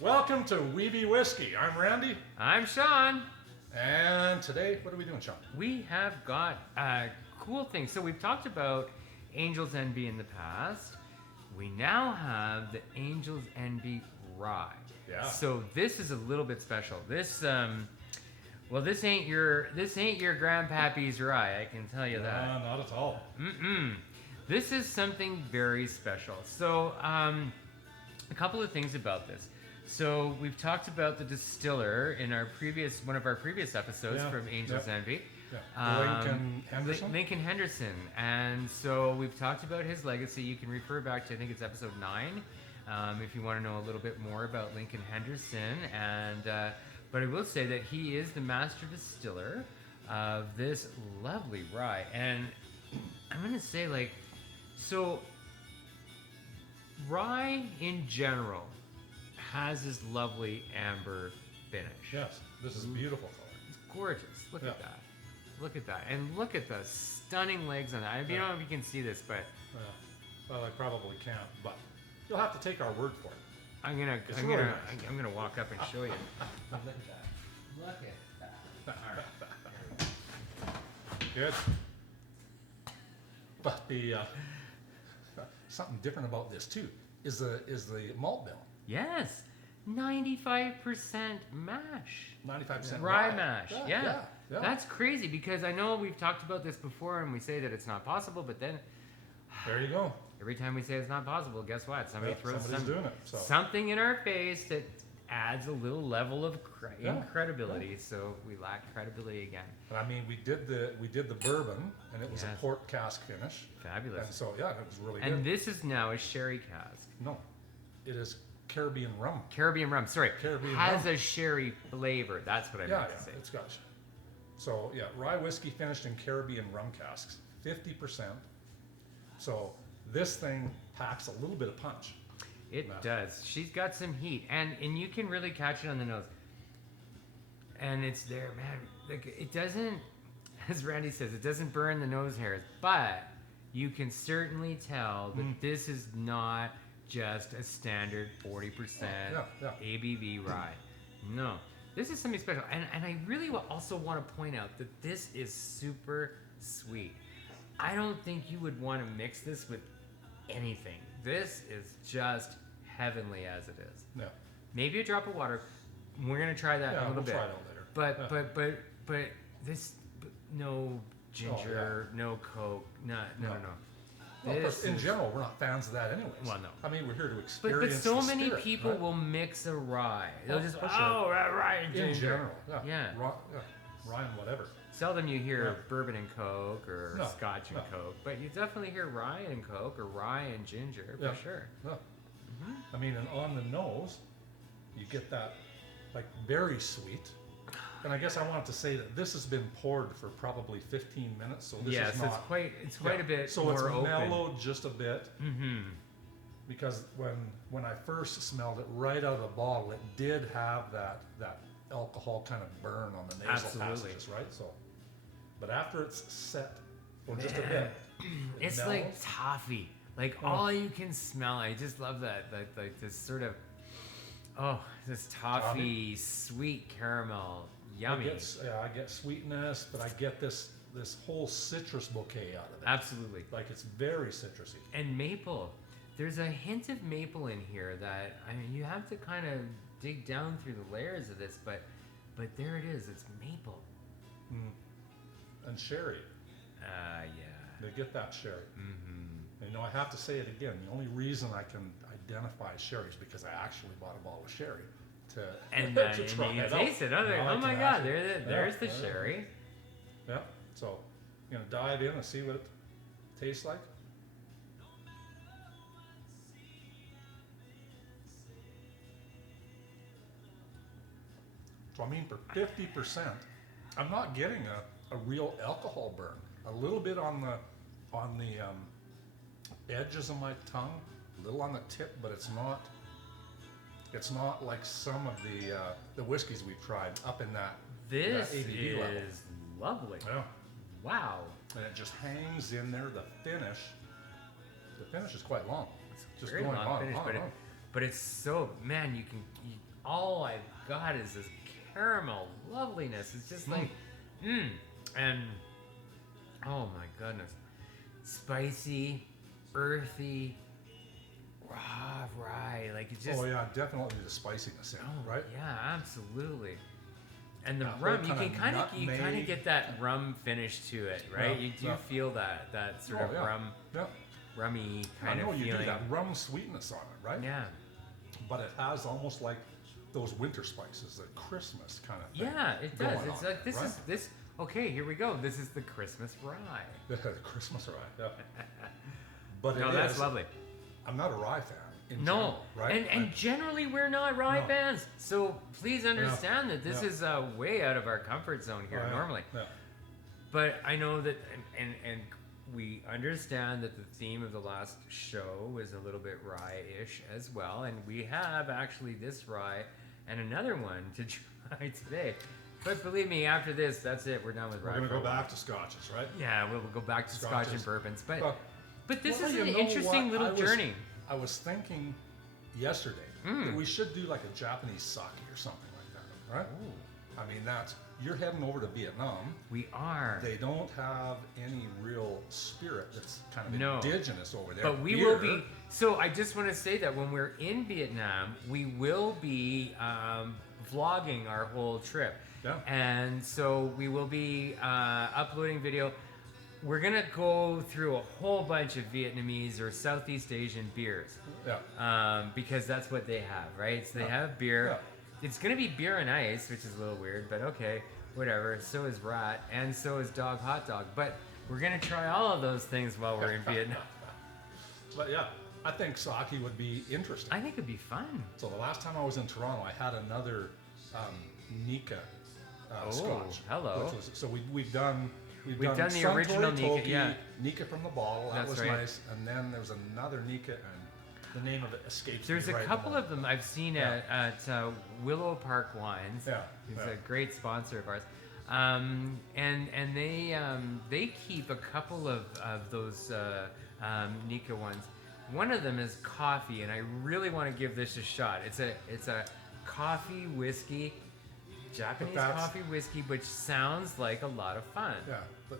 Welcome to WeBeWhisky. I'm Randy. I'm Sean. And today, what are we doing, Sean? We have got cool things. So we've talked about Angel's Envy in the past. We now have the Angel's Envy Rye. Yeah. So this is a little bit special. This this ain't your grandpappy's rye, I can tell you that. No, not at all. This is something very special. So a couple of things about this. So we've talked about the distiller in one of our previous episodes from Angel's Envy. Yeah. Lincoln Henderson. Lincoln Henderson. And so we've talked about his legacy. You can refer back to, I think it's episode 9, if you want to know a little bit more about Lincoln Henderson. And but I will say that he is the master distiller of this lovely rye. And I'm going to say, so rye in general has this lovely amber finish. Yes, this is beautiful color. It's gorgeous. Look at that. Look at that. And look at the stunning legs on that. I don't know if you can see this, but... Well, I probably can't, but you'll have to take our word for it. I'm gonna walk up and show you. Look at that. Look at that. All right. Good. But the something different about this too is the malt bill. Yes, 95% mash. 95% rye mash. Yeah. That's crazy because I know we've talked about this before and we say that it's not possible, but then there you go. Every time we say it's not possible, guess what? Somebody throws doing it, something in our face that adds a little level of incredibility. Yeah. So we lack credibility again. But I mean, we did the bourbon, and it was a port cask finish. Fabulous. And so it was really good. And this is now a sherry cask. No, it is Caribbean rum. Caribbean rum. Sorry, Caribbean has rum. a sherry flavor. That's what I meant to say. It's got. So rye whiskey finished in Caribbean rum casks, 50%. So this thing packs a little bit of punch. It does. She's got some heat, and you can really catch it on the nose. And it's there, man. Like, it doesn't, as Randy says, it doesn't burn the nose hairs, but you can certainly tell that this is not just a standard 40% ABV rye. No, this is something special. And I really also want to point out that this is super sweet. I don't think you would want to mix this with anything. This is just heavenly as it is. Yeah. Maybe a drop of water. We're gonna try that in a little bit. Try that later. But this no ginger, no Coke, no. Well, in general, we're not fans of that anyways. Well, no. I mean, we're here to experience. But so the many spirit, people right? will mix a rye. They'll just rye and ginger. In general, yeah. Rye and whatever. Seldom you hear bourbon and Coke or scotch and no. Coke, but you definitely hear rye and Coke or rye and ginger for sure. Yeah. I mean, and on the nose, you get that very sweet. And I guess I wanted to say that this has been poured for probably 15 minutes, so this is not. It's quite a bit so more it's open. mellowed just a bit. Because when I first smelled it right out of the bottle, it did have that alcohol kind of burn on the nasal passages, right? So, but after it's set for just a bit, it's mellows. Like toffee. All you can smell. I just love that. Like this sort of, this toffee, sweet caramel, yummy. I get sweetness, but I get this whole citrus bouquet out of it. Absolutely. Like it's very citrusy. And maple. There's a hint of maple in here that, I mean, you have to kind of dig down through the layers of this, but there it is. It's maple. And sherry. They get that sherry. And I have to say it again. The only reason I can identify sherry is because I actually bought a bottle of sherry to try you it taste it. Oh my God! There's the sherry. Yeah. So, I'm gonna dive in and see what it tastes like. So I mean, for 50%, I'm not getting a real alcohol burn. A little bit on the edges of my tongue, a little on the tip, but it's not. It's not like some of the whiskeys we've tried up in that. This that ABV is level. lovely. Yeah. Wow. And it just hangs in there. The finish is quite long. It's Just very going long on, finish, on, but on. but it's so, man, all I've got is this caramel loveliness. It's just like, and oh my goodness, spicy, earthy, raw rye, like it's just. Oh yeah, definitely the spiciness in it, right? Yeah, absolutely. And the Yeah, rum, whole you kinda can kind of nutmeg. get that rum finish to it, right? Yeah, You do yeah. feel that sort Oh, of yeah. Yeah. rummy I kind know of you feeling. do that rum sweetness on it, right? Yeah. But it has almost like those winter spices, the Christmas kind of thing. Yeah, it does. going It's on, like this right? is this. Okay, here we go. This is the Christmas rye. The Christmas rye, yeah. But No, it that's is- lovely. I'm not a rye fan. In No, general, right? and generally we're not rye No. fans, so please understand that this Yeah. is way out of our comfort zone here Oh, yeah, normally. yeah. But I know that, and we understand that the theme of the last show was a little bit rye-ish as well, and we have actually this rye and another one to try today. But believe me, after this, that's it. We're done with We're rye. gonna for go a while. back to scotches, right? Yeah, we'll go back to Scotch and Scotches. bourbons, But- but this Well, is you an know interesting what? little I was- journey. I was thinking yesterday that we should do like a Japanese sake or something like that, right? I mean, you're heading over to Vietnam. We are. They don't have any real spirit that's kind of No. indigenous over there. But we Beer. will be. So I just want to say that when we're in Vietnam, we will be vlogging our whole trip. Yeah. And so we will be uploading video. We're gonna go through a whole bunch of Vietnamese or Southeast Asian beers, Yeah. because that's what they have, right? So they Yeah. have beer. Yeah. It's gonna be beer and ice, which is a little weird, but okay, whatever. So is rat, and so is dog hot dog. But we're gonna try all of those things while we're in Vietnam. But yeah, I think sake would be interesting. I think it'd be fun. So the last time I was in Toronto, I had another Nika scotch. hello. Which was, so we've done We've done the Suntory original Nika, Toki, yeah. Nika from the bottle. That That's was right. nice. And then there was another Nika, and the name of it escapes There's me a right couple now. of them I've seen Yeah. at Willow Park Wines. Yeah, Who's yeah. a great sponsor of ours. And they keep a couple of those Nika ones. One of them is coffee, and I really want to give this a shot. It's a coffee whiskey, Japanese that's- coffee whiskey, which sounds like a lot of fun. Yeah, but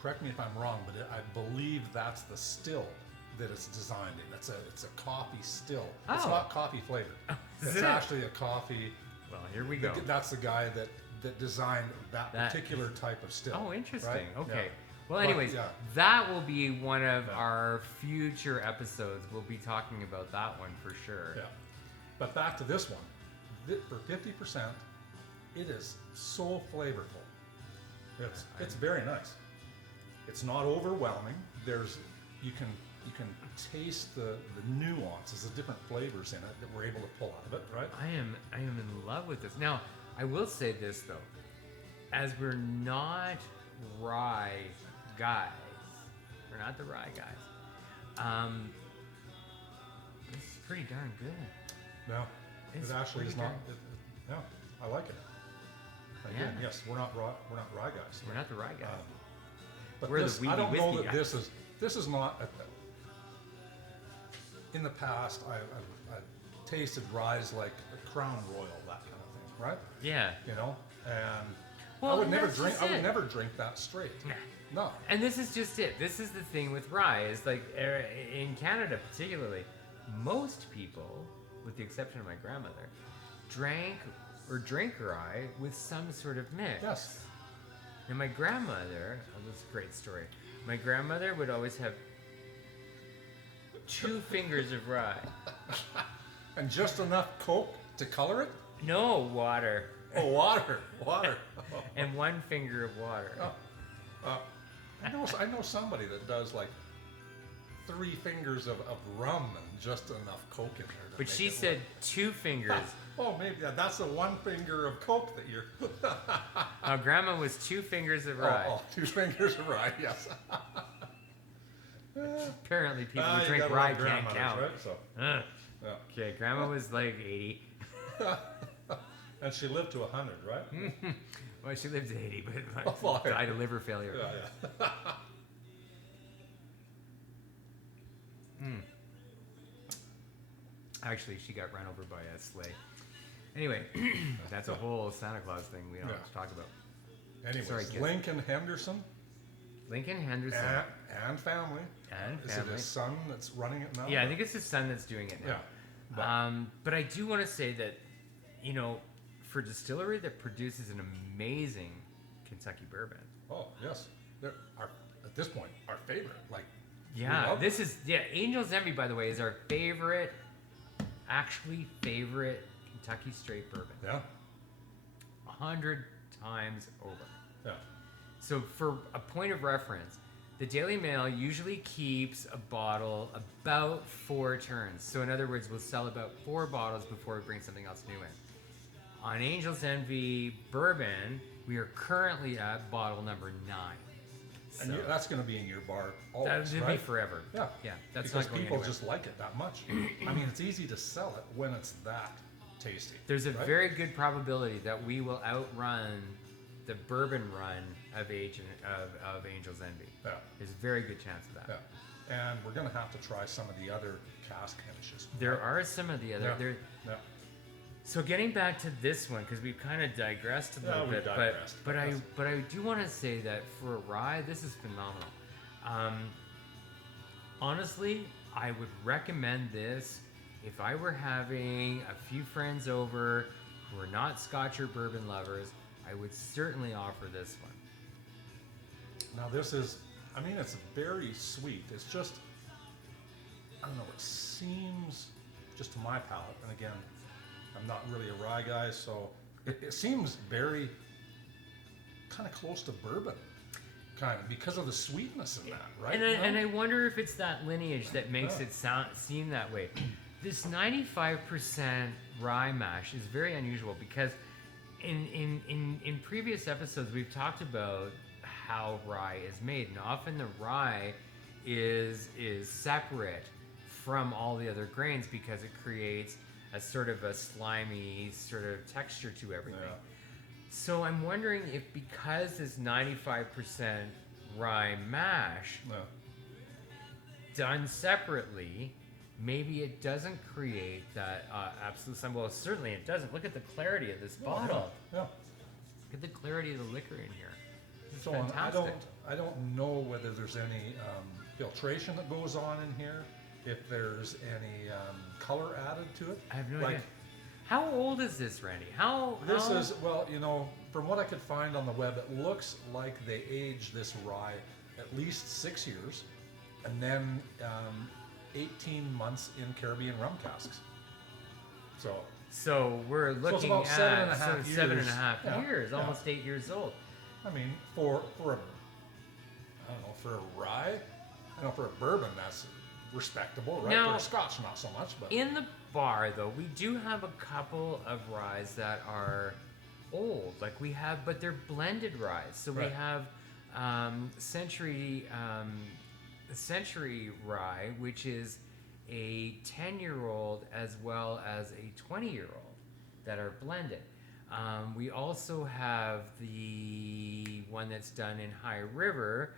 correct me if I'm wrong, but I believe that's the still that it's designed in. It's a coffee still. It's Oh. not coffee flavored. Is It's it? actually a coffee. Well, here we go. That's the guy that designed that That- particular type of still. Oh, interesting. right? Okay. Yeah. Well, But, anyways, yeah. that will be one of Yeah. our future episodes. We'll be talking about that one for sure. Yeah. But back to this one. For 50%, it is so flavorful. It's very nice. It's not overwhelming. You can taste the nuances, the different flavors in it that we're able to pull out of it, right? I am in love with this. Now, I will say this though, as we're not rye guys, we're not the rye guys. This is pretty darn good. No, It's it actually is pretty not. good. Yeah, I like it. Again, Yeah. yes, we're not rye guys. We're not the rye guys. But We're the this, I don't know WeBeWhisky that this is not. In the past, I've tasted ryes like a Crown Royal, that kind of thing, right? Yeah. You know, and Well, I would never that's drink. just I would it. never drink that straight. No. And this is just it. This is the thing with rye. Is like in Canada particularly, most people, with the exception of my grandmother, drink rye with some sort of mix. Yes. And my grandmother, this is a great story. My grandmother would always have 2 fingers of rye. And just enough Coke to color it. No water. Oh, water. And 1 finger of water. I know somebody that does like 3 fingers of rum and just enough Coke in there. To But make she it said work. 2 fingers. Oh, maybe that's the 1 finger of Coke that you're. Grandma was 2 fingers of rye. Oh, 2 fingers of rye. Yes. Apparently, people who You drink gotta rye love can't grandmothers, count. right? So, Ugh. yeah. Okay, Grandma was like 80. And she lived to 100, right? Well, she lived to 80, but Oh, well, died of liver failure. Yeah. Actually, she got run over by a sleigh. Anyway, that's a whole Santa Claus thing we don't have to talk about. Anyways, Sorry, kids. Lincoln Henderson Lincoln Henderson. and family. And Is family. it his son that's running it now? Yeah, I think it's his son that's doing it now. Yeah. But I do want to say that, you know, for a distillery that produces an amazing Kentucky bourbon. Oh, yes. They're at this point, our favorite. Like, we Yeah, love this is Angel's Envy, by the way, is our favorite Kentucky straight bourbon. Yeah. 100 times over. Yeah. So for a point of reference, the Daily Mail usually keeps a bottle about 4 turns. So in other words, we'll sell about 4 bottles before we bring something else new in. On Angel's Envy bourbon, we are currently at bottle number 9. And So that's going to be in your bar always, that'll right? be forever. Yeah. Yeah, that's because not going people anywhere. just like it that much. I mean, it's easy to sell it when it's that tasty. There's a right? very good probability that we will outrun the bourbon run of Angel's Envy. Yeah. There's a very good chance of that. Yeah. And we're going to have to try some of the other cask finishes. There are some of the other. Yeah. There, Yeah. So getting back to this one, because we've kind of digressed a little we bit, digressed, but yes. I do want to say that for a rye, this is phenomenal. Honestly, I would recommend this if I were having a few friends over who are not Scotch or bourbon lovers. I would certainly offer this one. Now this is, I mean, it's very sweet. It's just, I don't know, it seems, just to my palate, and again, I'm not really a rye guy, so it seems very kind of close to bourbon, kind of, because of the sweetness in that, right? And I wonder if it's that lineage that makes Yeah. it seem that way. This 95% rye mash is very unusual because in previous episodes we've talked about how rye is made, and often the rye is separate from all the other grains because it creates a sort of a slimy sort of texture to everything. Yeah. So I'm wondering if because this 95% rye mash Yeah. done separately, maybe it doesn't create that absolute sun. Well, certainly it doesn't. Look at the clarity of this bottle. Yeah. Look at the clarity of the liquor in here. It's So fantastic. I don't know whether there's any filtration that goes on in here, if there's any color added to it. I have no like, idea. How old is this, Randy? This is, well, you know, from what I could find on the web, it looks like they aged this rye at least 6 years, and then 18 months in Caribbean rum casks. So we're it's looking about at 7.5 years. 7.5 years, Yeah. almost 8 years old. I mean, for a, I don't know, for a rye, I know for a bourbon, that's respectable, right? Now- For a Scotch, not so much, but In the bar, though, we do have a couple of ryes that are old. Like we have, but they're blended ryes. So we Right. have Century Rye, which is a 10-year-old as well as a 20-year-old that are blended. We also have the one that's done in High River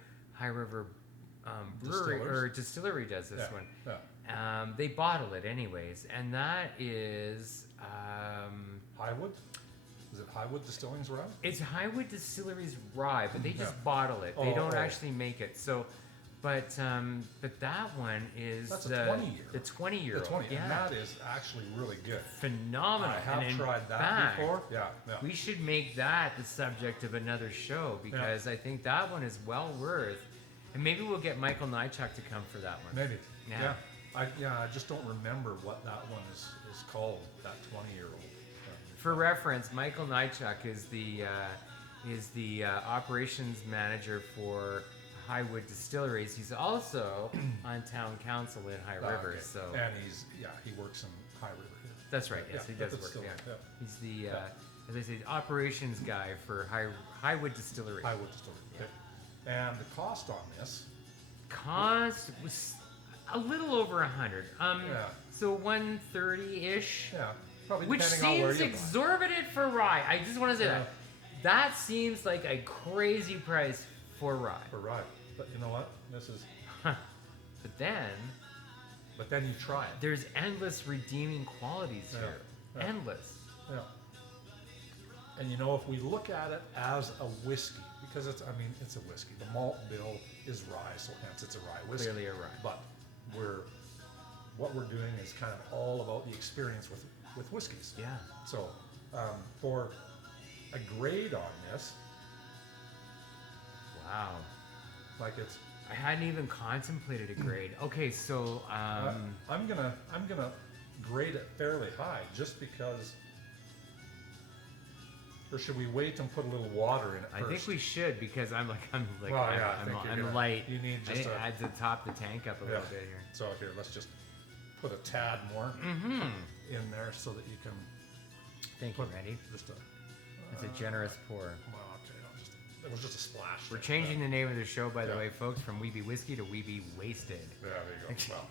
Brewery or Distillery does this one. Yeah. They bottle it anyways, and that is Highwood? Is it Highwood Distilling's rye? it's Highwood Distillery's rye, but they just Yeah. bottle it. They don't Oh. actually make it. So, but that one is That's a the 20-year. the 20-year-old. The 20, yeah, and that is actually really good. phenomenal. I have And in tried that fact, before. Yeah, yeah. We should make that the subject of another show because I think that one is well worth. And maybe we'll get Michael Nychuk to come for that one. Maybe. Yeah. I just don't remember what that one is called, that 20-year-old. For reference, Michael Nychuk is the operations manager for Highwood Distilleries. He's also on town council in High River. Okay. So And he works in High River here. that's right. Yes, Yeah, he does at work. Distilling, Yeah. yeah. He's the as I say, operations guy for Highwood Distillery. Highwood Distillery. Okay. And the cost on this, Cost was a little over 100. Yeah. So 130-ish. yeah, probably Which depending on where seems you buy. exorbitant for rye. I just want to say Yeah. that. That seems like a crazy price for rye. For rye. But you know what? This is. But then But then you try it. there's endless redeeming qualities Yeah. here. Yeah. Endless. Yeah. And you know, if we look at it as a whiskey, because it's a whiskey. The malt bill is rye, so hence it's a rye whiskey. Clearly a rye. But what we're doing is kind of all about the experience with whiskeys. Yeah. So for a grade on this, Wow. like it's, I hadn't even contemplated a grade. Okay, so I'm gonna grade it fairly high just because. Or should we wait and put a little water in it I first? think we should because I'm Well, yeah, I think you're I'm gonna- light. you need I just need a- to add to top the tank up a little Yeah. bit here. So here, let's just put a tad more Mm-hmm. in there so that you can Thank you, put Randy. just a. It's a generous pour. Well, okay, it was just a splash. We're there. changing the name of the show, by the Yeah. way, folks, from WeBeWhisky to WeBeWasted. Yeah, there you go. Well,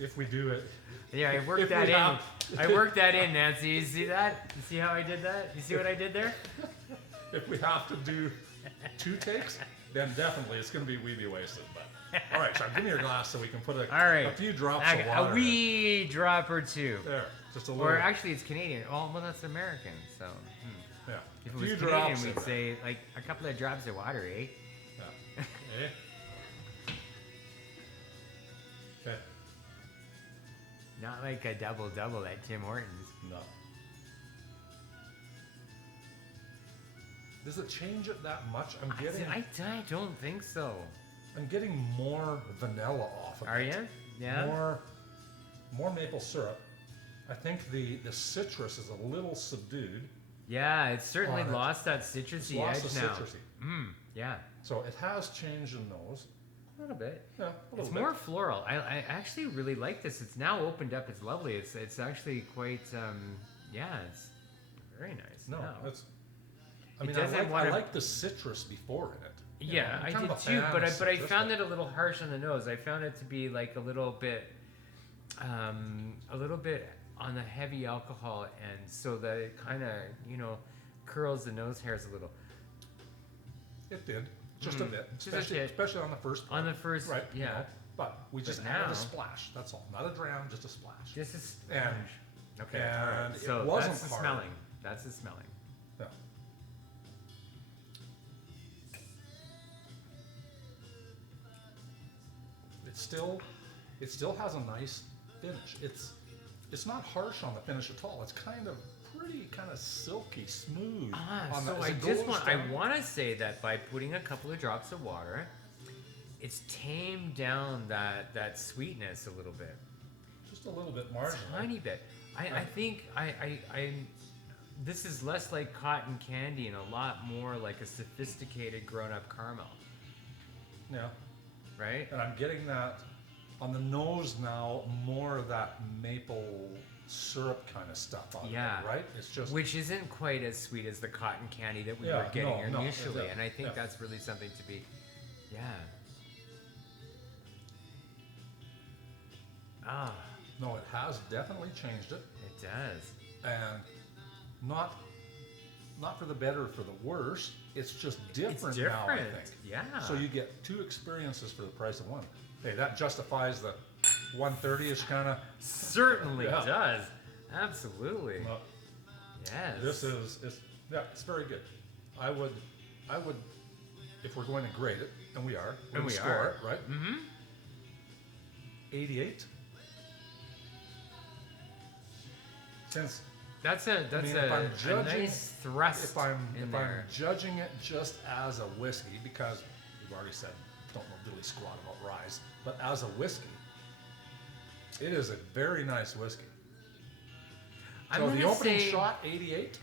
if we do it, Yeah, I worked If that we in. have- I worked that in, Nancy. You see that? You see how I did that? You see what I did there? if we have to do 2 takes, then definitely it's going to be WeBeWasted. But all right, Sean, give me your glass so we can put All right. a few drops of A water. in. wee drop or two. There, just a little. Or actually, it's Canadian. Oh, well, that's American. So yeah, if a it was few Canadian, drops. we'd in say like a couple of drops of water, eh? Yeah. Okay. Okay. Not like a double at Tim Hortons. No. Does it change it that much? I'm I don't think so. I'm getting more vanilla off of Are it. you? Yeah. More maple syrup. I think the citrus is a little subdued. Yeah, it's certainly On it. lost that It's citrusy lost edge the now. citrusy. Yeah, So it has changed in those. a little bit. Yeah, a little It's bit. more floral. I actually really like this. It's now opened up. It's lovely. It's actually quite yeah. It's very nice. No, now. it's. It doesn't I wanna- like the citrus before in it. You Yeah, know, I'm I kind did of a too, fan but of I citrus, found it a little harsh on the nose. I found it to be like a little bit on the heavy alcohol end, so that it kind of curls the nose hairs a little. It did just a bit, Just a bit. especially on the first. On part, the first, right? you yeah. know, but we just But added now- a splash. That's all. Not a dram, just a splash. Just as And- okay, and all right. it So wasn't that's the hard. smelling. That's the smelling. Yeah. It still has a nice finish. It's not harsh on the finish at all. It's kind of pretty, kind of silky, smooth. on So the, as I it just goes want I down. want to say that by putting a couple of drops of water, it's tamed down that sweetness a little bit. Just a little bit marginal. Tiny bit. I think this is less like cotton candy and a lot more like a sophisticated grown-up caramel, Yeah. right? And I'm getting that on the nose now, more of that maple syrup kind of stuff on Yeah. it, right? It's just Which isn't quite as sweet as the cotton candy that we Yeah, were getting no, initially, yeah, and I think yeah. that's really something to be, yeah. Ah, no, it has definitely changed it, it does. and not for the better or for the worse. It's just different, now, I think. Yeah. So you get 2 experiences for the price of 1. Hey, that justifies the 130-ish kind of. certainly Yeah. does. Absolutely. Yes. It's very good. I would, if we're going to grade it, and we are, And we score are. it, right? Mm-hmm. 88. Since That's a if I'm judging- nice thrust if I'm in there. judging it just as a whiskey, because we've already said don't know really squat about ryes, but as a whiskey, it is a very nice whiskey. I'm So the gonna opening say shot, 88.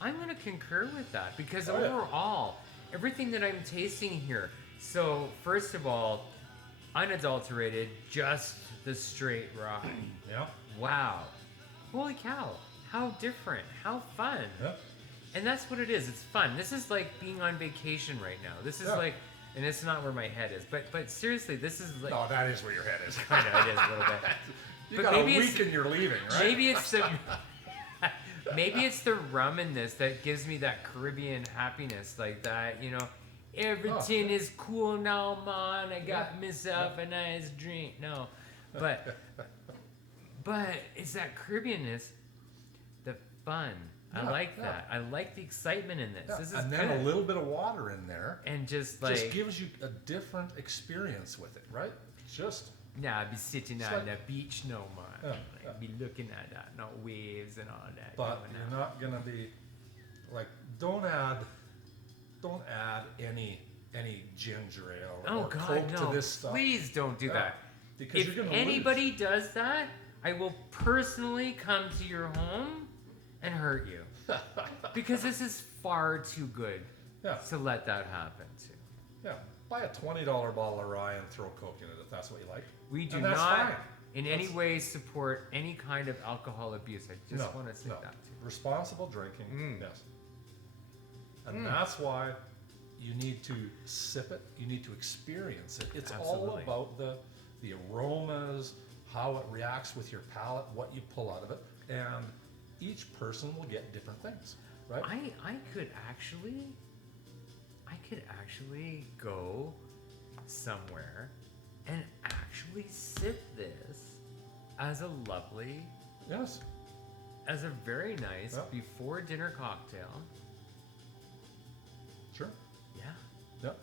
I'm going to concur with that because Oh, yeah. overall, everything that I'm tasting here. So, first of all, unadulterated, just the straight rye. Yeah. Wow. Holy cow. How different. How fun. Yeah. And that's what it is. It's fun. This is like being on vacation right now. This is Yeah. like, and it's not where my head is, but seriously, this is like, No, that is where your head is. I know it is a little bit. You But got a maybe it's- week and you're leaving, right? Maybe it's the maybe it's the rum in this that gives me that Caribbean happiness, like that, you know. Everything is cool now, man. I got myself a nice drink. No, but it's that Caribbeanness, the fun. I Yeah, like yeah. that. I like the excitement in this. Yeah, This is and good. then a little bit of water in there And just like, just gives you a different experience with it, right? Just yeah, I'd be sitting It's on like- the beach no more. Yeah, I'd be looking at that, no waves and all that. but going you're on. not gonna be like don't add any ginger ale Oh or God, Coke no! to this stuff. Please don't do Yeah, that. because If you're gonna anybody does that, I will personally come to your home and hurt you because this is far too good Yeah, to let that happen to. yeah. Buy a $20 bottle of rye and throw Coke in it if that's what you like. We do And that's not fine. in any That's- way support any kind of alcohol abuse. I just No, want to say no. that too. Responsible drinking, Mm. yes. And that's why you need to sip it. You need to experience it. It's all Absolutely. about the aromas, how it reacts with your palate, what you pull out of it, and each person will get different things, right? I could actually go somewhere and actually sip this as a lovely, Yes. as a very nice Yeah. before dinner cocktail. Sure. Yeah. Yep.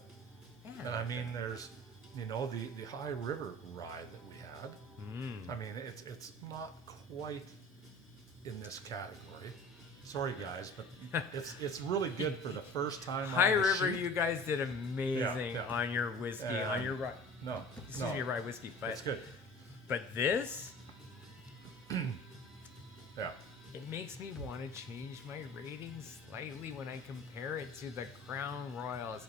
Yeah. And I mean, there's, the High River rye that we had. Mm. I mean, it's not quite in this category. Sorry, guys, but it's really good for the first time. High on the River, sheet. you guys did amazing Yeah. on your whiskey, on your rye. No, This no, is your rye whiskey, it's good. but this, Yeah. it makes me want to change my rating slightly when I compare it to the Crown Royals,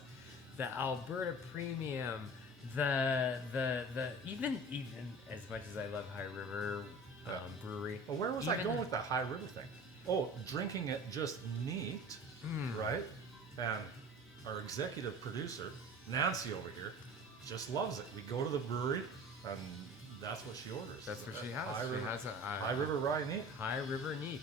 the Alberta Premium, the even as much as I love High River Yeah. Brewery. Well, where was I even going the- with that High River thing? Oh, drinking it just neat, Mm. right? And our executive producer, Nancy over here, just loves it. We go to the brewery, and that's what she orders. That's what she High has. She River, has a High River Rye Neat. High River Neat.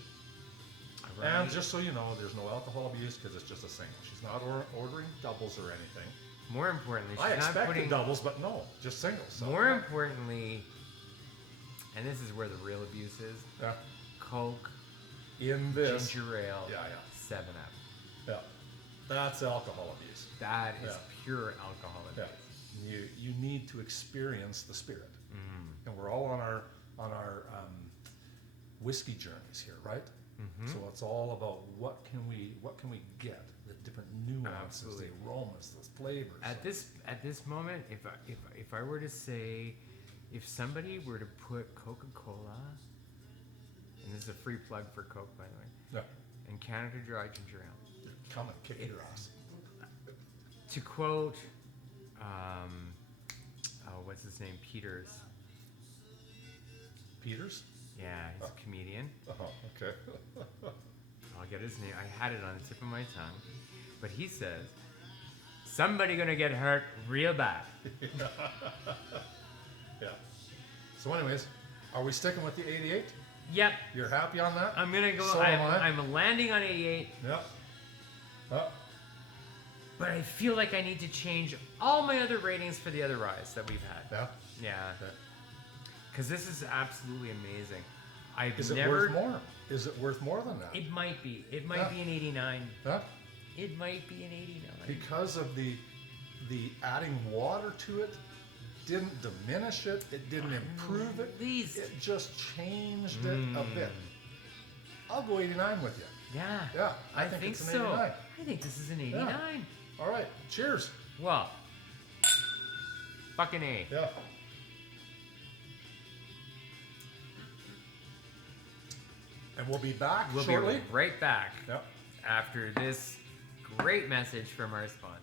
And just so you know, there's no alcohol abuse because it's just a single. She's not ordering doubles or anything. More importantly, she's I not expected putting. doubles, but no, just singles. So, More importantly, and this is where the real abuse is: yeah. Coke, In this, ginger ale, Yeah, yeah. 7-Up. yeah, that's alcohol abuse. That is Yeah. pure alcohol Yeah, abuse. you need to experience the spirit, Mm. and we're all on our whiskey journeys here, right? Mhm. So it's all about what can we get, the different nuances, Absolutely. the aromas, the flavors. At this moment, if I were to say, if somebody were to put Coca-Cola, and this is a free plug for Coke, by the way, Yeah, and Canada Dry ginger ale, come and kick your ass. to quote, what's his name, Peters. Peters? Yeah, he's a comedian. Oh, okay. I'll get his name. I had it on the tip of my tongue, but he says, "Somebody gonna get hurt real bad." Yeah. So, anyways, are we sticking with the 88? Yep, You're happy on that? I'm gonna go. So am I. I'm landing on 88. Yep. Oh, But I feel like I need to change all my other ratings for the other ryes that we've had. yeah. Yeah. Okay. Because this is absolutely amazing. I've Is it never. worth more? Is it worth more than that? It might be. It might Yeah. be an 89. Huh? It might be an 89. Because of the adding water to it didn't diminish it. It didn't improve it. Least. It just changed it a bit. I'll go 89 with you. Yeah. Yeah, I think think it's an so. 89. I think this is an 89. All right. Cheers. Well, fucking A. Yeah. And we'll be back We'll shortly. be right back Yep. after this great message from our sponsor.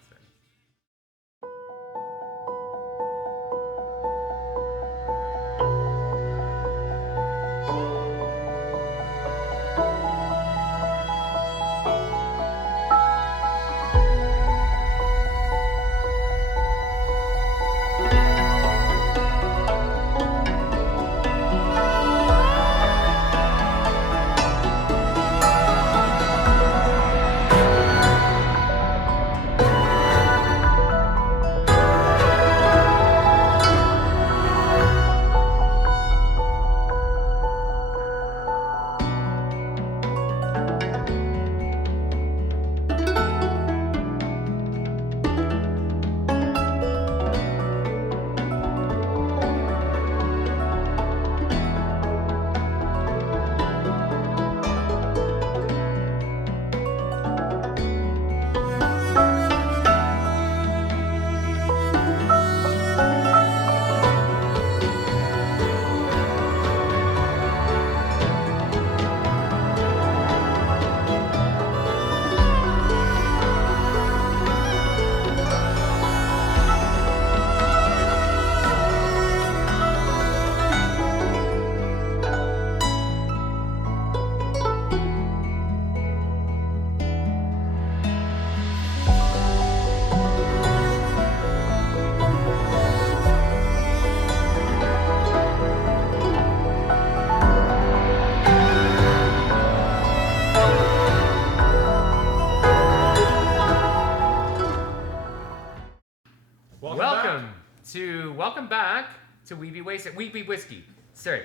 Welcome back to WeBeWhisky. Sorry.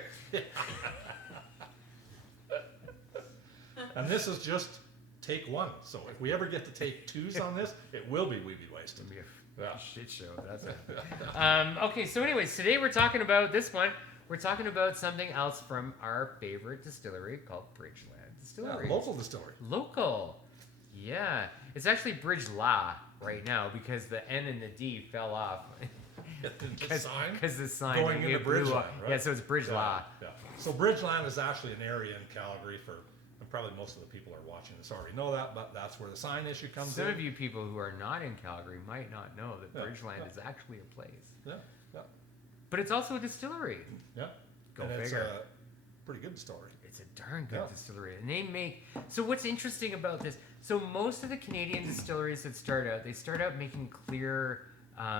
And this is just take one. So if we ever get to take twos on this, it will be WeBeWhisky. Yeah. Shit show. That's it. Okay, so anyways, today we're talking about this one. We're talking about something else from our favorite distillery called Bridgeland Distillery. Yeah, local distillery. Local. Yeah. It's actually Bridgeland right now because the N and the D fell off. Because the sign going into Bridgeland, right? Yeah, so it's Bridgeland. Yeah. So Bridgeland is actually an area in Calgary and probably most of the people are watching this already know that, but that's where the sign issue comes in. Some of you people who are not in Calgary might not know that Bridgeland is actually a place. Yeah. But it's also a distillery. Yeah. Go and figure. It's a pretty good distillery. It's a darn good distillery. And they make... So what's interesting about this... So most of the Canadian distilleries that start out making clear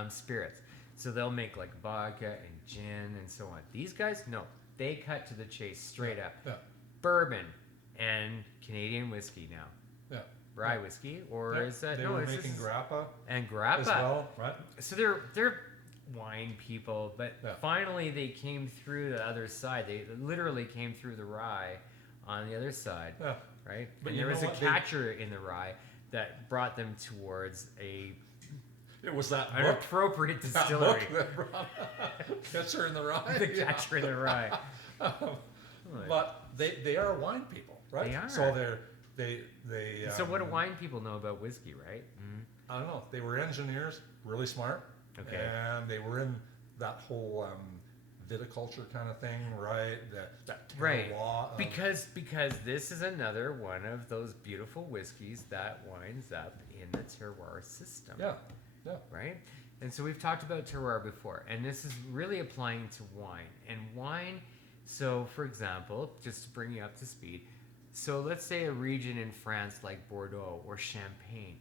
spirits. So they'll make like vodka and gin and so on. These guys, no. They cut to the chase straight up. Yeah. Bourbon and Canadian whiskey now. Yeah. RYE whiskey, or is that... They were making grappa. And grappa. As well, right? So they're wine people, but finally they came through the other side. They literally came through the rye on the other side, right? But and there was a catcher in the rye that brought them towards it was an appropriate distillery. That brought Catcher in the Rye. The Catcher in the Rye. But they are wine people, right? They are. So they. So what do wine people know about whiskey, right? Mm-hmm. I don't know. They were engineers, really smart. Okay. And they were in that whole viticulture kind of thing, right? That terroir. Because this is another one of those beautiful whiskeys that winds up in the terroir system. Yeah. Right? And so we've talked about terroir before, and this is really applying to wine. And wine, so for example, just to bring you up to speed, so let's say a region in France like Bordeaux or Champagne,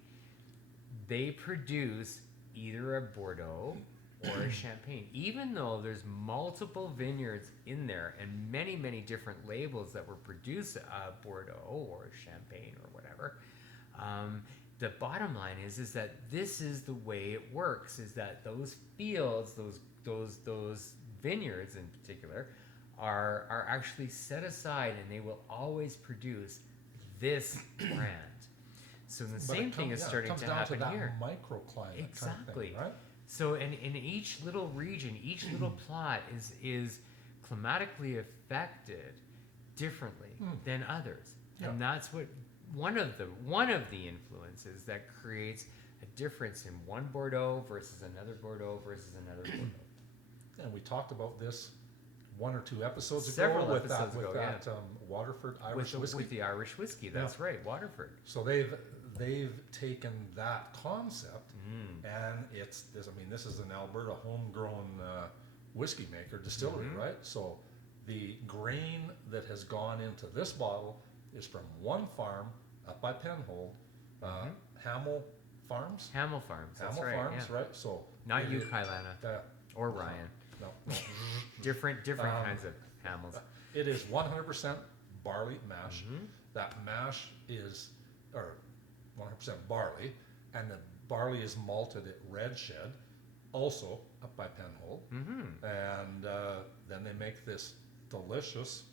they produce either a Bordeaux or a Champagne, even though there's multiple vineyards in there and many, many different labels that were produced Bordeaux or Champagne or whatever. The bottom line is that this is the way it works, is that those fields, those vineyards in particular, are actually set aside and they will always produce this brand. So the same thing is starting to happen here. Microclimate Exactly. Kind of thing, right? So in each little region, each little plot is climatically affected differently than others. And that's what one of the influences that creates a difference in one Bordeaux versus another Bordeaux versus another Bordeaux. And we talked about this 1 or 2 episodes Several ago with episodes that, ago, with that Waterford Irish whiskey. With the Irish whiskey, that's right, Waterford. So they've taken that concept, and this is an Alberta homegrown whiskey maker distillery, right? So the grain that has gone into this bottle is from one farm up by Penhold, Hamel Farms. Hamel Farms, that's Hamel right. Farms, Yeah. right? So Not you, Kailana, or Ryan. no. Different kinds of Hamels. It is 100% barley mash. That mash is, or 100% barley, and the barley is malted at Red Shed, also up by Penhold. And then they make this delicious.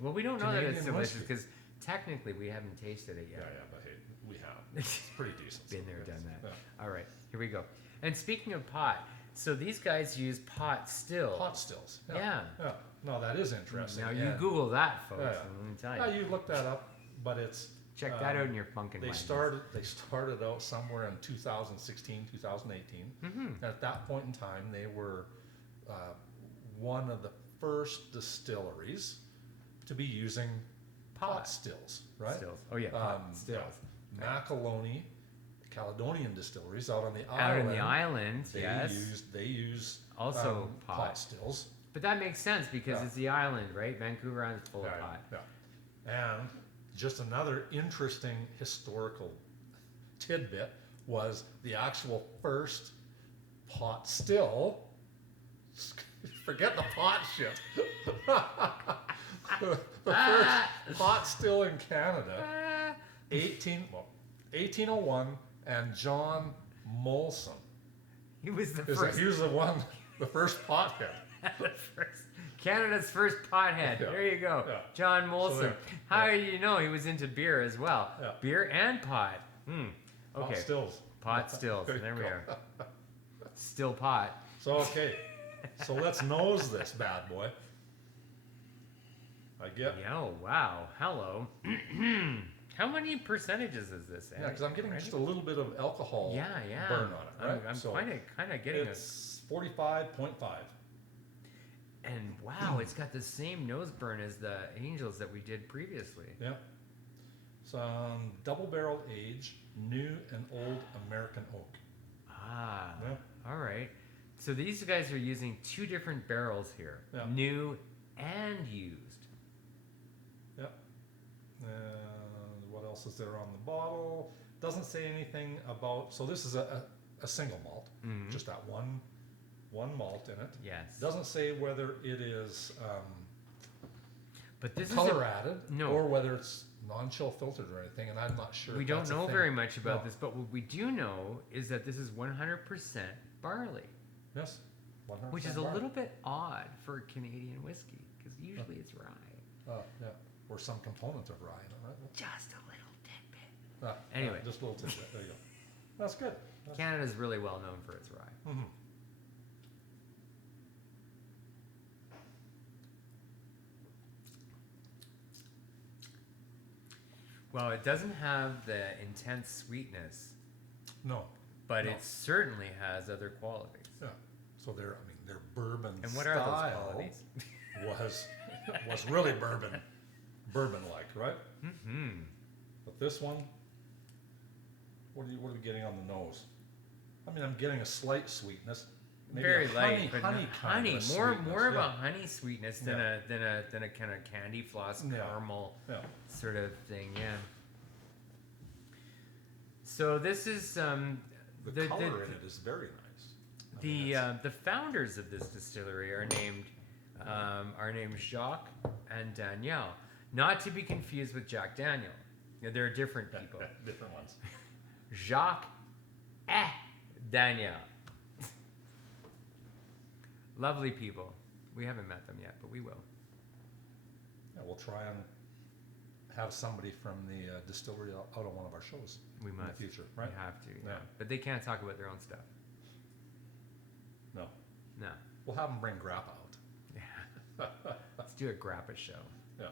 Well, we don't know that it's Canadian delicious whiskey. because technically we haven't tasted it Yeah, yet. but hey, we have. It's pretty decent. Been there, done that. Yeah. All right, here we go. And speaking of pot, so these guys use pot still. Pot stills. Yeah. No, that is interesting. Now you And- Google that, folks. Yeah. And let me tell Yeah, you. you looked that up, but it's Check that out in your funkin' They mind. started out somewhere in 2016, 2018. And at that point in time, they were one of the first distilleries to be using pot stills, right? Stills. Oh yeah, pot stills. Macaloni, Caledonian distilleries out on the Out island. in the island, They use also pot stills. But that makes sense because it's the island, right? Vancouver Island's full of pot. Yeah. And just another interesting historical tidbit was the actual first pot still. Forget the pot shit. the first pot still in Canada, 1801, and John Molson. He was the first. He was the first pothead. Canada's first pothead. Yeah. There you go. Yeah. John Molson. So How do you know he was into beer as well? Yeah. Beer and pot. Okay. Pot stills. Pot stills. There we go. are. Still pot. So so let's nose this bad boy. Oh, wow. Hello. How many percentages is this? Yeah, because I'm getting just a little bit of alcohol burn on it, right? I'm So kind of getting it's 45.5. And wow, it's got the same nose burn as the Angels that we did previously. Yeah. Some double barrel age, new and old American oak. Ah, Yeah. all right. So these guys are using 2 different barrels here, Yeah. new and used. Yep. And what else is there on the bottle? Doesn't say anything about. So this is a single malt, just that one malt in it. Yes. Doesn't say whether it is But this color added no. or whether it's non-chill filtered or anything, and I'm not sure. We if don't that's a know thing. very much about No. this, but what we do know is that this is 100% barley, Yes. 100% which is a barley. little bit odd for Canadian whiskey because usually it's rye. Yeah. Or some component of rye in it, right? Just a little tidbit. Anyway, just a little tidbit. There you go. That's good. Canada's really well known for its rye. Mm-hmm. Well, it doesn't have the intense sweetness, No. but No. it certainly has other qualities. Yeah. So their bourbon And what style are those qualities? was really bourbon-like, right? Mm-hmm. But this one, what are we getting on the nose? I mean, I'm getting a slight sweetness. Maybe Very a light, but honey not honey. kind of More sweetness, of yeah. a honey sweetness than Yeah. a kind of candy floss Yeah. caramel Yeah. sort of thing. Yeah. So this is The color in it is very nice. I mean, the founders of this distillery are named Jacques and Daniel, not to be confused with Jack Daniel. They're different people. different ones. Jacques et Daniel. Lovely people. We haven't met them yet, but we will. Yeah, we'll try and have somebody from the distillery out on one of our shows We in must. the future, right? We have to. Yeah. Yeah. But they can't talk about their own stuff. No. No. We'll have them bring grappa out. Yeah. Let's do a grappa show. Yeah.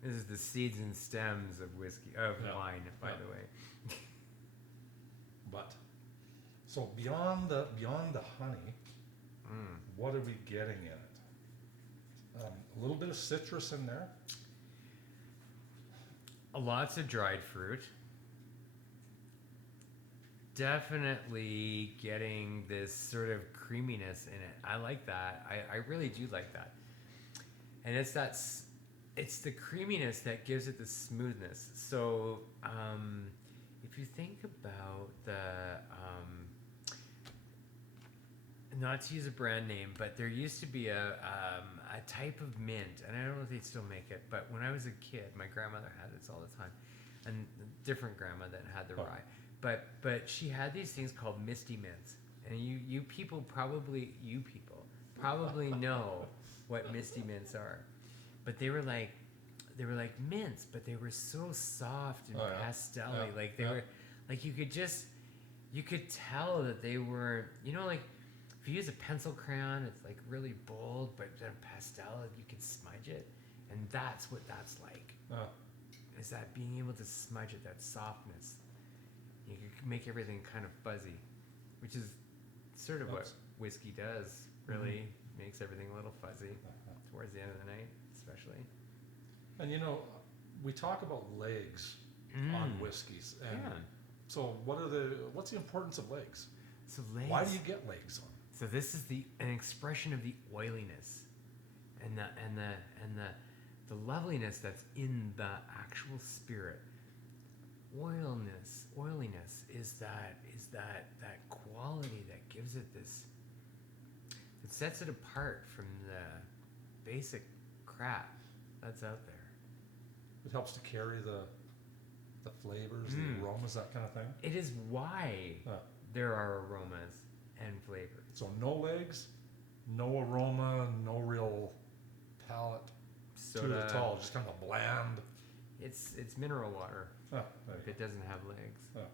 This is the seeds and stems of whiskey, of Yeah. wine, by Yeah. the way. But so beyond the honey, what are we getting in it? A little bit of citrus in there. Lots of dried fruit. Definitely getting this sort of creaminess in it. I like that. I really do like that. And it's the creaminess that gives it the smoothness. So if you think about not to use a brand name, but there used to be a type of mint, and I don't know if they still make it, but when I was a kid, my grandmother had this all the time, and a different grandma that had the rye. But she had these things called misty mints, and you people probably know what misty mints are, but they were like mints, but they were so soft and pastel-y. Like they were like you could tell that they were, like if you use a pencil crayon, it's like really bold, but then pastel, you can smudge it, and that's what that's like. Is that being able to smudge it, that softness. You can make everything kind of fuzzy, which is sort of what whiskey does, really. Makes everything a little fuzzy towards the end of the night, especially. And we talk about legs on whiskeys, and so what's the importance of legs? So legs. Why do you get legs on? So this is an expression of the oiliness, and the loveliness that's in the actual spirit. Oiliness is that quality that gives it this. It sets it apart from the basic crap that's out there. It helps to carry the flavors, the aromas, that kind of thing. It is why there are aromas and flavors. So no legs, no aroma, no real palate to it at all. Just kind of a bland. It's mineral water. If it doesn't have legs. Right.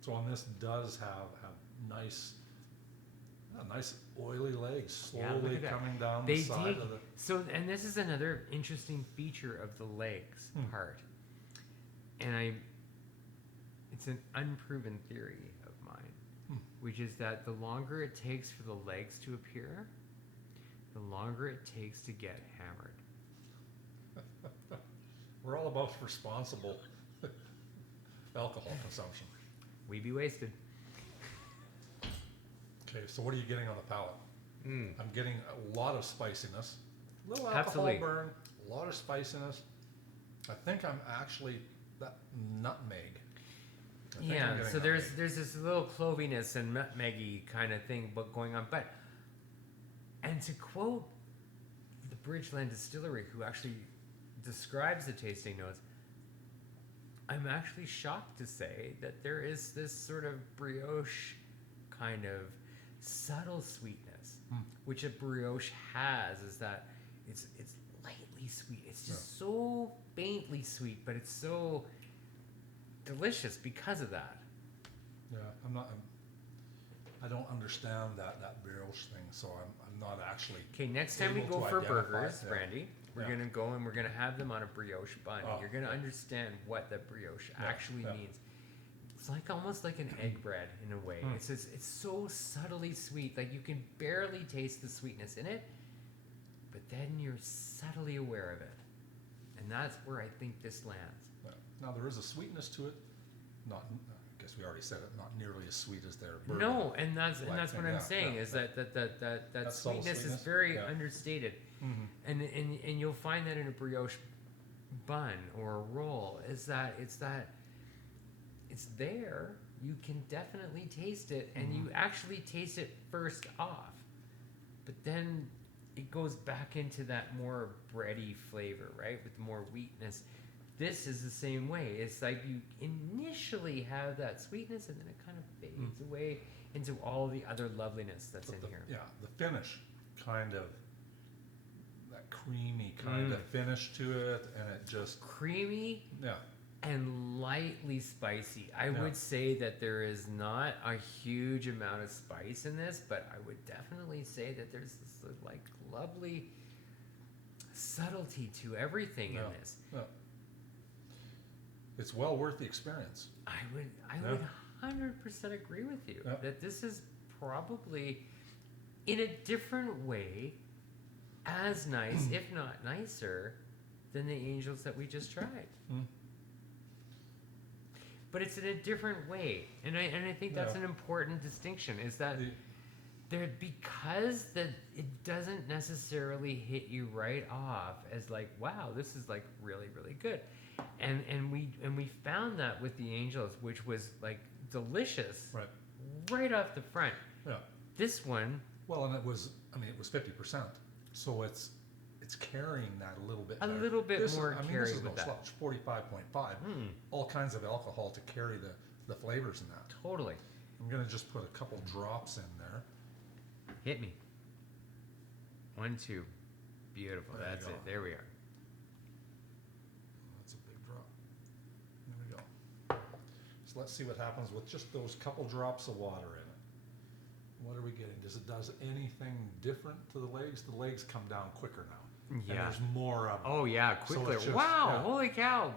So on this does have nice oily legs slowly coming down the side of the. So, and this is another interesting feature of the legs part, and it's an unproven theory of mine, which is that the longer it takes for the legs to appear, the longer it takes to get hammered. We're all about responsible alcohol consumption. We be wasted. Okay, so what are you getting on the palate? I'm getting a lot of spiciness, a little alcohol Absolutely. burn, a lot of spiciness. I think I'm actually that nutmeg. So there's this little cloviness and nutmeggy kind of thing going on, and to quote the Bridgeland Distillery, who actually describes the tasting notes, I'm actually shocked to say that there is this sort of brioche kind of subtle sweetness, which a brioche has, is that it's lightly sweet. It's just so faintly sweet, but it's so delicious because of that. Yeah, I don't understand that brioche thing, so I'm not actually. Okay, next time we able go to for identify burgers, it. Brandy, we're gonna go and we're gonna have them on a brioche bun. You're gonna yeah. understand what the brioche actually means. It's like almost like an egg bread in a way. It's so subtly sweet, like you can barely taste the sweetness in it, but then you're subtly aware of it, and that's where I think this lands. Yeah. Now there is a sweetness to it. Not, I guess we already said it. Not nearly as sweet as their bourbon. No, and that's what I'm saying is that sweetness is very understated, and you'll find that in a brioche bun or a roll is that it's there. You can definitely taste it, and you actually taste it first off, but then it goes back into that more bready flavor, right, with more wheatness. This is the same way. It's like you initially have that sweetness, and then it kind of fades away into all the other loveliness that's in here. Yeah, the finish, kind of that creamy kind of finish to it, and it just creamy. Yeah. And lightly spicy. I would say that there is not a huge amount of spice in this, but I would definitely say that there's this like lovely subtlety to everything in this. Yeah. It's well worth the experience. I would 100% agree with you that this is probably, in a different way, as nice, if not nicer, than the Angels that we just tried. Mm. But it's in a different way, and I think that's an important distinction. Is that because that it doesn't necessarily hit you right off as like, wow, this is like really, really good, and we found that with the Angels, which was like delicious, right off the front. Yeah. This one, well, and it was 50%, so it's carrying that a little bit. A little bit more carry this is with no that. slouch, 45.5. All kinds of alcohol to carry the flavors in that. Totally. I'm gonna just put a couple drops in there. Hit me. 1, 2. Beautiful. There you That's go. it. There we are. That's a big drop. There we go. So let's see what happens with just those couple drops of water in it. What are we getting? Does it does anything different to the legs? The legs come down quicker now. Yeah. And there's more of them. Oh yeah, So quickly. it's just- Wow! yeah. Holy cow!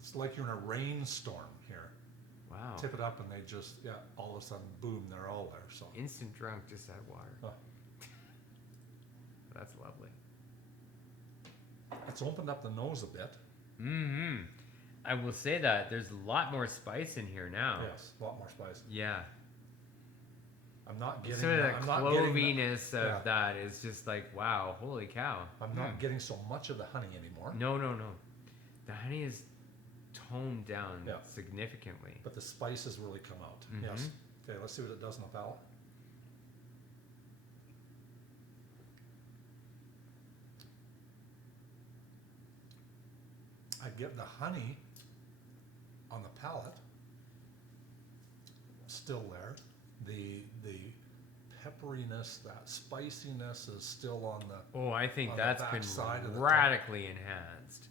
It's like you're in a rainstorm here. Wow. Tip it up and they just, all of a sudden, boom, they're all there. So Instant drunk, just add water. Oh. That's lovely. It's opened up the nose a bit. Mm-hmm. I will say that there's a lot more spice in here now. Yes, a lot more spice. Yeah. I'm not getting Sort of that. the I'm not getting cloviness of that is just like, wow, holy cow. I'm not getting so much of the honey anymore. No. The honey is toned down Yeah. significantly. But the spices really come out. Mhm. Yes. Okay, let's see what it does in the palate. I get the honey on the palate still there. The pepperiness, that spiciness is still on the. Oh, I think on the that's back been side of the radically enhanced.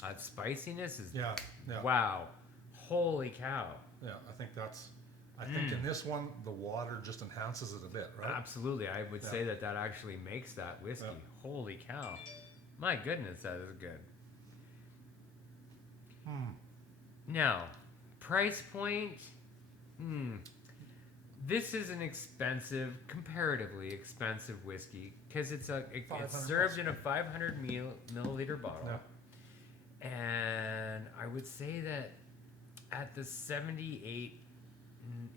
That spiciness is Yeah. wow. Holy cow. Yeah, I think that's. I think in this one the water just enhances it a bit, right? Absolutely. I would say that actually makes that whiskey. Yeah. Holy cow. My goodness, that is good. Now, price point. This is an expensive, comparatively expensive whiskey because it's served in a 500 milliliter bottle. Yeah. And I would say that at the $78,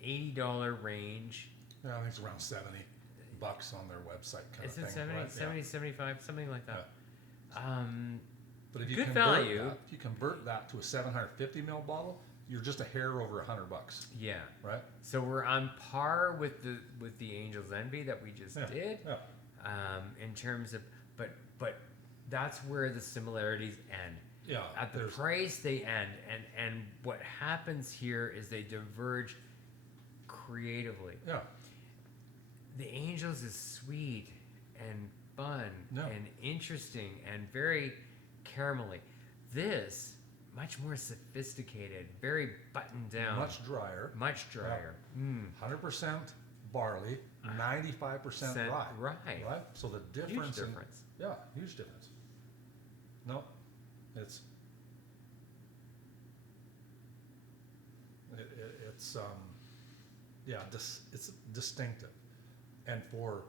$80 range. Yeah, I think it's around $70 on their website kind Is of it thing. 70, right? 70, 75, something like that. But if you Good convert value. that, if you convert that to a 750 ml bottle, you're just a hair over $100, Yeah. right? So we're on par with the Angel's Envy that we just did. Yeah. In terms of, but that's where the similarities end. Yeah. At the price they end, and what happens here is they diverge creatively. Yeah. The Angels is sweet and fun Yeah. and interesting and very caramelly. This much more sophisticated, very buttoned down, Much drier. much drier. 100% barley, 95% rye. Rye. Right? So the difference. Huge difference. Yeah, huge difference. No, it's. It's it's distinctive, and for,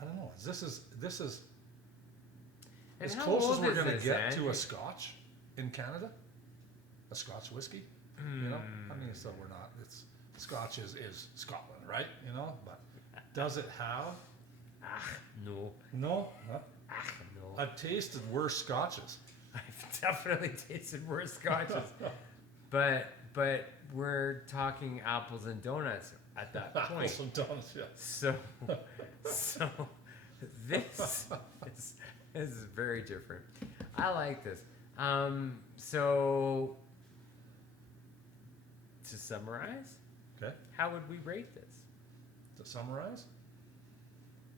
I don't know. This is And as how close as old we're is going to this, get to Andy? a Scotch in Canada, a Scotch whiskey. You know, I mean, so we're not. It's Scotch is Scotland, right? You know, but does it have? No. No. Huh? No. I've tasted worse Scotches. I've definitely tasted worse scotches. but we're talking apples and donuts at that point. Apples and donuts, yeah. So this is very different. I like this. So to summarize, Okay. how would we rate this? To summarize,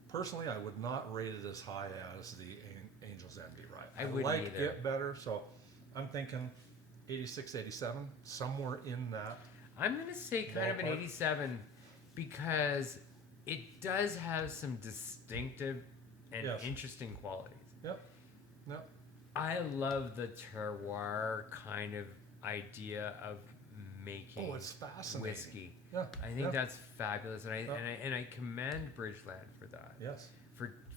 personally, I would not rate it as high as the Angel's Envy, right? I wouldn't like either. it better, so I'm thinking 86, 87, somewhere in that. I'm going to say kind of an Ballpark. 87 because it does have some distinctive and Yes. interesting qualities. Yep. Yep. I love the terroir kind of idea of making Oh, it's fascinating. whiskey. Yeah. I think yeah. that's fabulous, and I commend Bridgeland for that. Yes.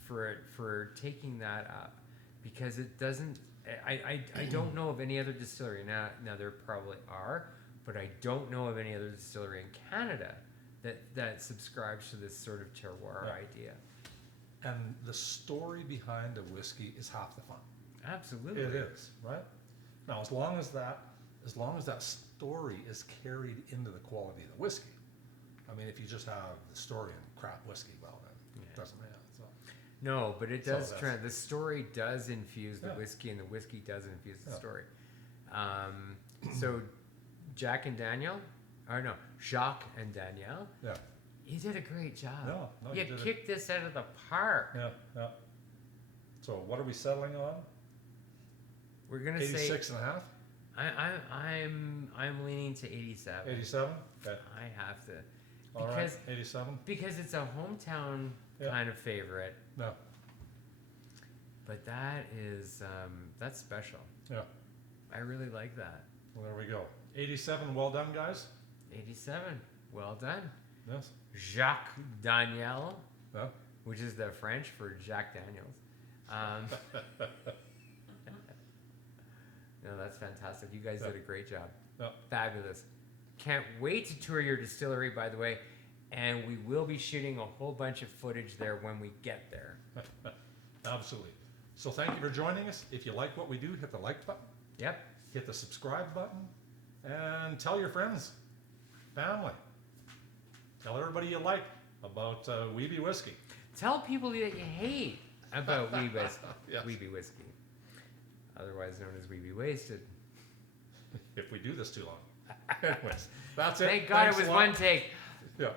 for taking that up, because it doesn't. I don't know of any other distillery now. There probably are, but I don't know of any other distillery in Canada that subscribes to this sort of terroir idea. And the story behind a whiskey is half the fun. Absolutely, it is, right? Now, as long as that story is carried into the quality of the whiskey. I mean, if you just have the story and crap whiskey, well, then it doesn't matter. So. No, but it does. The story does infuse the whiskey, and the whiskey does infuse the story. So, Jacques and Danielle, you did a great job. No, you kicked this out of the park. Yeah. So, what are we settling on? We're gonna 86 say and a half. I'm leaning to 87. 87. Okay. I have to. All right. 87. Because it's a hometown kind of favorite. No. But that is that's special. Yeah. I really like that. Well, there we go. 87. Well done, guys. 87. Well done. Yes. Jacques Daniel, Yeah. which is the French for Jack Daniels. No, that's fantastic. You guys did a great job. Yeah. Fabulous. Can't wait to tour your distillery, by the way. And we will be shooting a whole bunch of footage there when we get there. Absolutely. So thank you for joining us. If you like what we do, hit the like button. Yep. Hit the subscribe button. And tell your friends, family. Tell everybody you like about WeBeWhisky. Tell people that you hate about WeBeWhisky. Yes. WeBeWhisky. Otherwise known as WeBeWasted. If we do this too long. Anyways, that's it. Thank God Thanks it was a lot. one take. Yeah.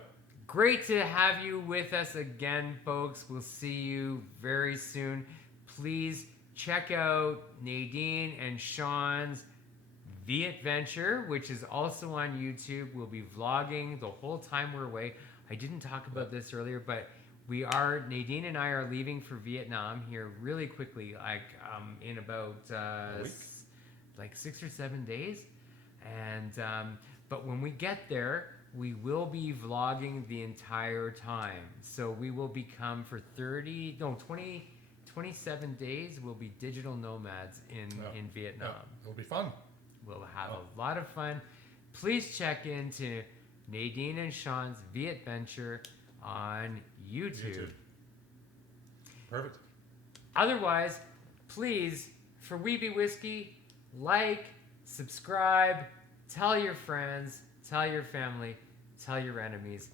Great to have you with us again, folks. We'll see you very soon. Please check out Nadine and Sean's Viet Venture, which is also on YouTube. We'll be vlogging the whole time we're away. I didn't talk about this earlier, but Nadine and I are leaving for Vietnam here really quickly, in about like 6 or 7 days. And but when we get there, we will be vlogging the entire time. So we will become for 27 days, we'll be digital nomads in Vietnam. It'll be fun. We'll have a lot of fun. Please check into Nadine and Sean's Viet Venture on YouTube. Perfect. Otherwise, please, for WeBeWhisky, like, subscribe, tell your friends, tell your family, tell your enemies,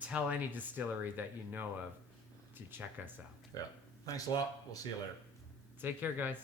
tell any distillery that you know of to check us out. Yeah. Thanks a lot. We'll see you later. Take care, guys.